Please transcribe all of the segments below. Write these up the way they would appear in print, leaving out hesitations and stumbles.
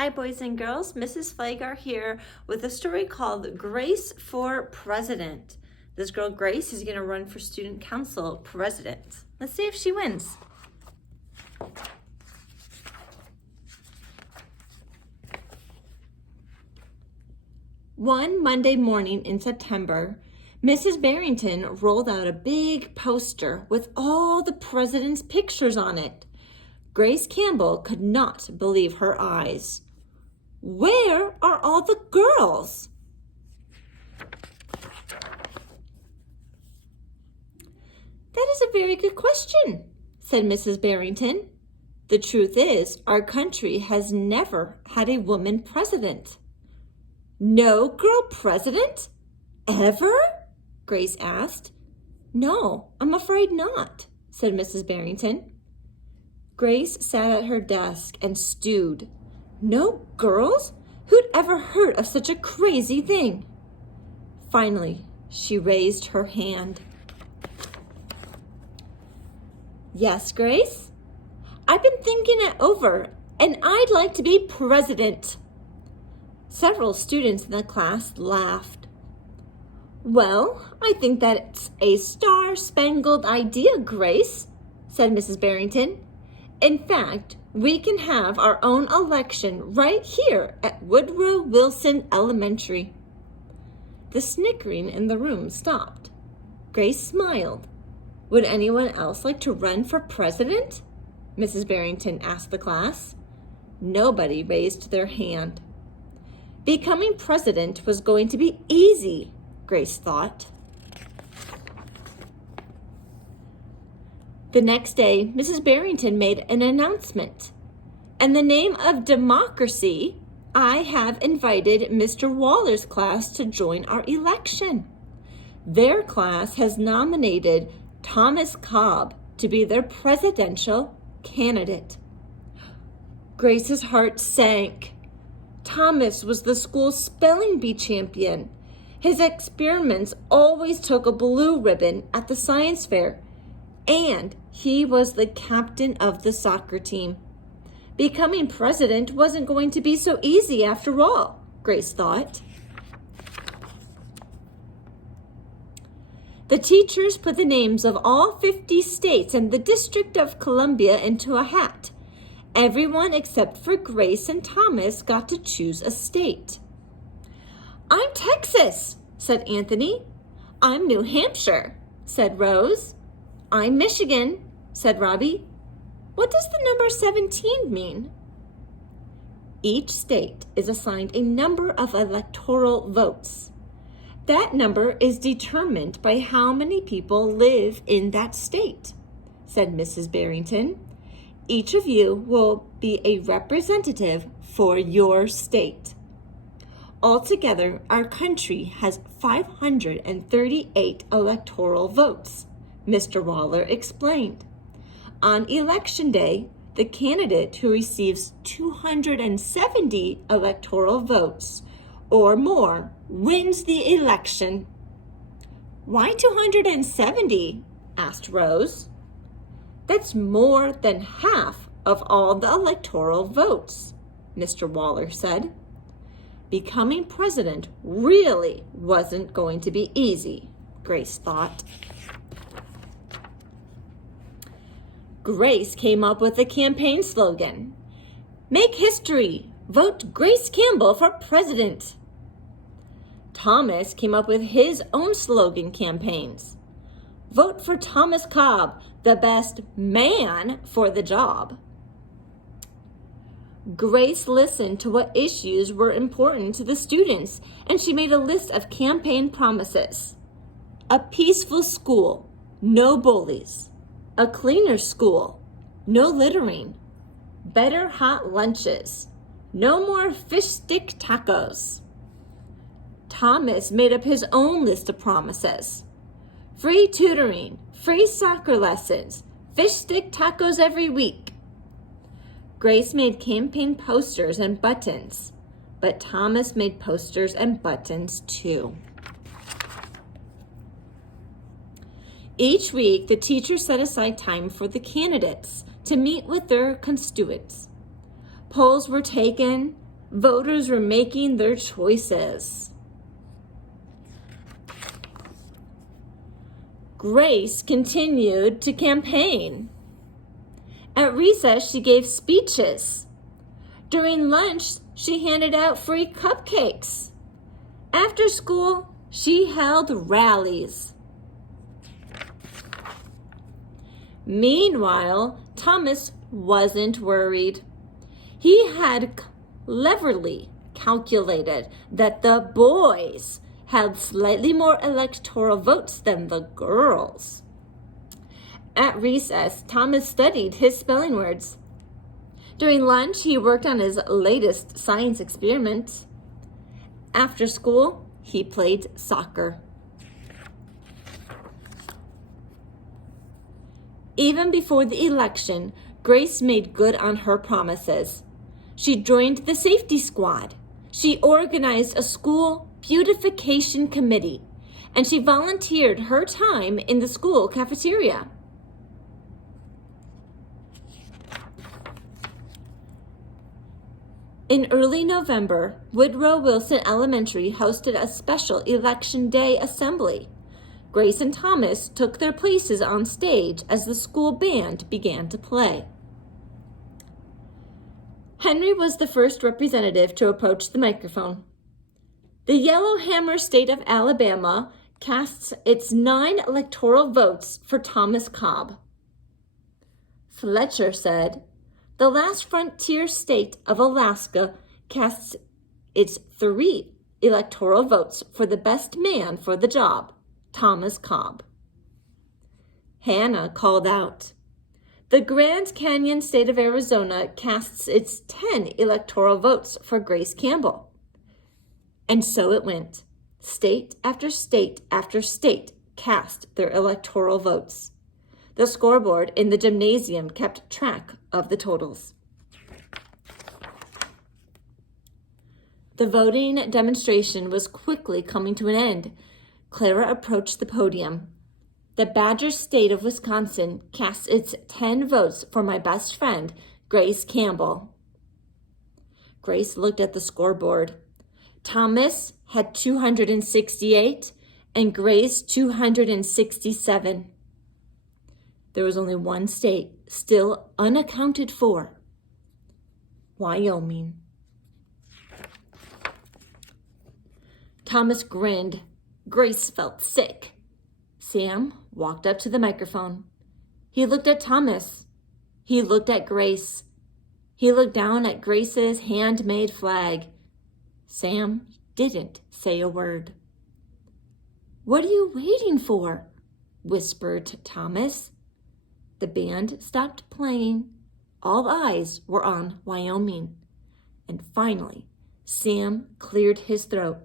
Hi, boys and girls. Mrs. Flagar here with a story called Grace for President. This girl, Grace, is going to run for student council president. Let's see if she wins. One Monday morning in September, Mrs. Barrington rolled out a big poster with all the president's pictures on it. Grace Campbell could not believe her eyes. Where are all the girls? That is a very good question, said Mrs. Barrington. The truth is, our country has never had a woman president. No girl president? Ever? Grace asked. No, I'm afraid not, said Mrs. Barrington. Grace sat at her desk and stewed. No girls? Who'd ever heard of such a crazy thing? Finally, she raised her hand. Yes, Grace? I've been thinking it over, and I'd like to be president. Several students in the class laughed. Well, I think that's a star-spangled idea, Grace, said Mrs. Barrington. In fact, we can have our own election right here at Woodrow Wilson Elementary. The snickering in the room stopped. Grace smiled. Would anyone else like to run for president? Mrs. Barrington asked the class. Nobody raised their hand. Becoming president was going to be easy, Grace thought. The next day, Mrs. Barrington made an announcement. In the name of democracy, I have invited Mr. Waller's class to join our election. Their class has nominated Thomas Cobb to be their presidential candidate. Grace's heart sank. Thomas was the school's spelling bee champion. His experiments always took a blue ribbon at the science fair. And he was the captain of the soccer team. Becoming president wasn't going to be so easy after all, Grace thought. The teachers put the names of all 50 states and the District of Columbia into a hat. Everyone except for Grace and Thomas got to choose a state. I'm Texas, said Anthony. I'm New Hampshire, said Rose. I'm Michigan, said Robbie. What does the number 17 mean? Each state is assigned a number of electoral votes. That number is determined by how many people live in that state, said Mrs. Barrington. Each of you will be a representative for your state. Altogether, our country has 538 electoral votes, Mr. Waller explained. On election day, the candidate who receives 270 electoral votes or more wins the election. Why 270? Asked Rose. That's more than half of all the electoral votes, Mr. Waller said. Becoming president really wasn't going to be easy, Grace thought. Grace came up with a campaign slogan. Make history. Vote Grace Campbell for president. Thomas came up with his own slogan campaigns. Vote for Thomas Cobb, the best man for the job. Grace listened to what issues were important to the students, and she made a list of campaign promises. A peaceful school, no bullies. A cleaner school, no littering. Better hot lunches. No more fish stick tacos. Thomas made up his own list of promises. Free tutoring, free soccer lessons, fish stick tacos every week. Grace made campaign posters and buttons, but Thomas made posters and buttons too. Each week, the teacher set aside time for the candidates to meet with their constituents. Polls were taken, Voters were making their choices. Grace continued to campaign. At recess, she gave speeches. During lunch, she handed out free cupcakes. After school, she held rallies. Meanwhile, Thomas wasn't worried. He had cleverly calculated that the boys had slightly more electoral votes than the girls. At recess, Thomas studied his spelling words. During lunch, he worked on his latest science experiment. After school, he played soccer. Even before the election, Grace made good on her promises. She joined the safety squad. She organized a school beautification committee, and she volunteered her time in the school cafeteria. In early November, Woodrow Wilson Elementary hosted a special Election Day assembly. Grace and Thomas took their places on stage as the school band began to play. Henry was the first representative to approach the microphone. The Yellowhammer state of Alabama casts its 9 electoral votes for Thomas Cobb. Fletcher said, "The last frontier state of Alaska casts its 3 electoral votes for the best man for the job, Thomas Cobb." Hannah called out, "The Grand Canyon state of Arizona casts its 10 electoral votes for Grace Campbell." And so it went. State after state after state cast their electoral votes. The scoreboard in the gymnasium kept track of the totals. The voting demonstration was quickly coming to an end. Clara approached the podium. "The Badger State of Wisconsin casts its 10 votes for my best friend, Grace Campbell." Grace looked at the scoreboard. Thomas had 268 and Grace 267. There was only one state still unaccounted for: Wyoming. Thomas grinned. Grace felt sick. Sam walked up to the microphone. He looked at Thomas. He looked at Grace. He looked down at Grace's handmade flag. Sam didn't say a word. "What are you waiting for?" whispered Thomas. The band stopped playing. All eyes were on Wyoming. And finally, Sam cleared his throat.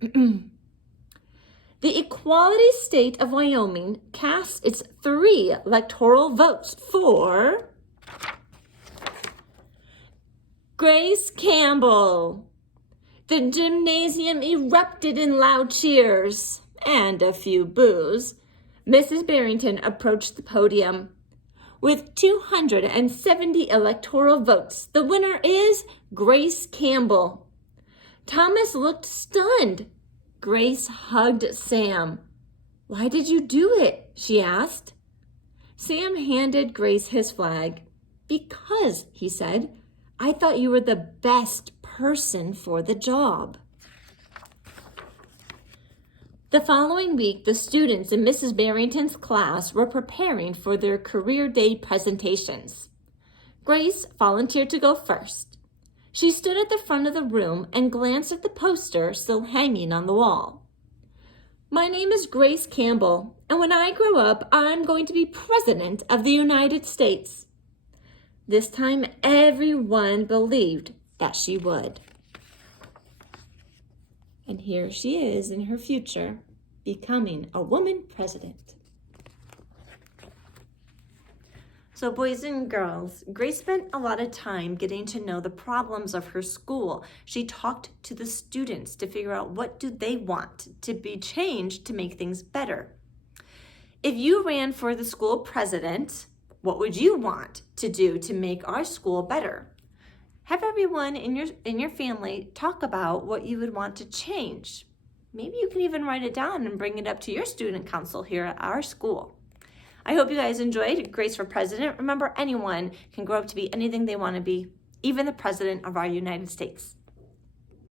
"The equality state of Wyoming casts its 3 electoral votes for Grace Campbell." The gymnasium erupted in loud cheers and a few boos. Mrs. Barrington approached the podium. "With 270 electoral votes, the winner is Grace Campbell." Thomas looked stunned. Grace hugged Sam. "Why did you do it?" she asked. Sam handed Grace his flag. "Because," he said, "I thought you were the best person for the job." The following week, the students in Mrs. Barrington's class were preparing for their career day presentations. Grace volunteered to go first. She stood at the front of the room and glanced at the poster still hanging on the wall. "My name is Grace Campbell, and when I grow up, I'm going to be President of the United States." This time, everyone believed that she would. And here she is in her future, becoming a woman president. So boys and girls, Grace spent a lot of time getting to know the problems of her school. She talked to the students to figure out what do they want to be changed to make things better. If you ran for the school president, what would you want to do to make our school better? Have everyone in your family talk about what you would want to change. Maybe you can even write it down and bring it up to your student council here at our school. I hope you guys enjoyed Grace for President. Remember, anyone can grow up to be anything they want to be, even the President of our United States.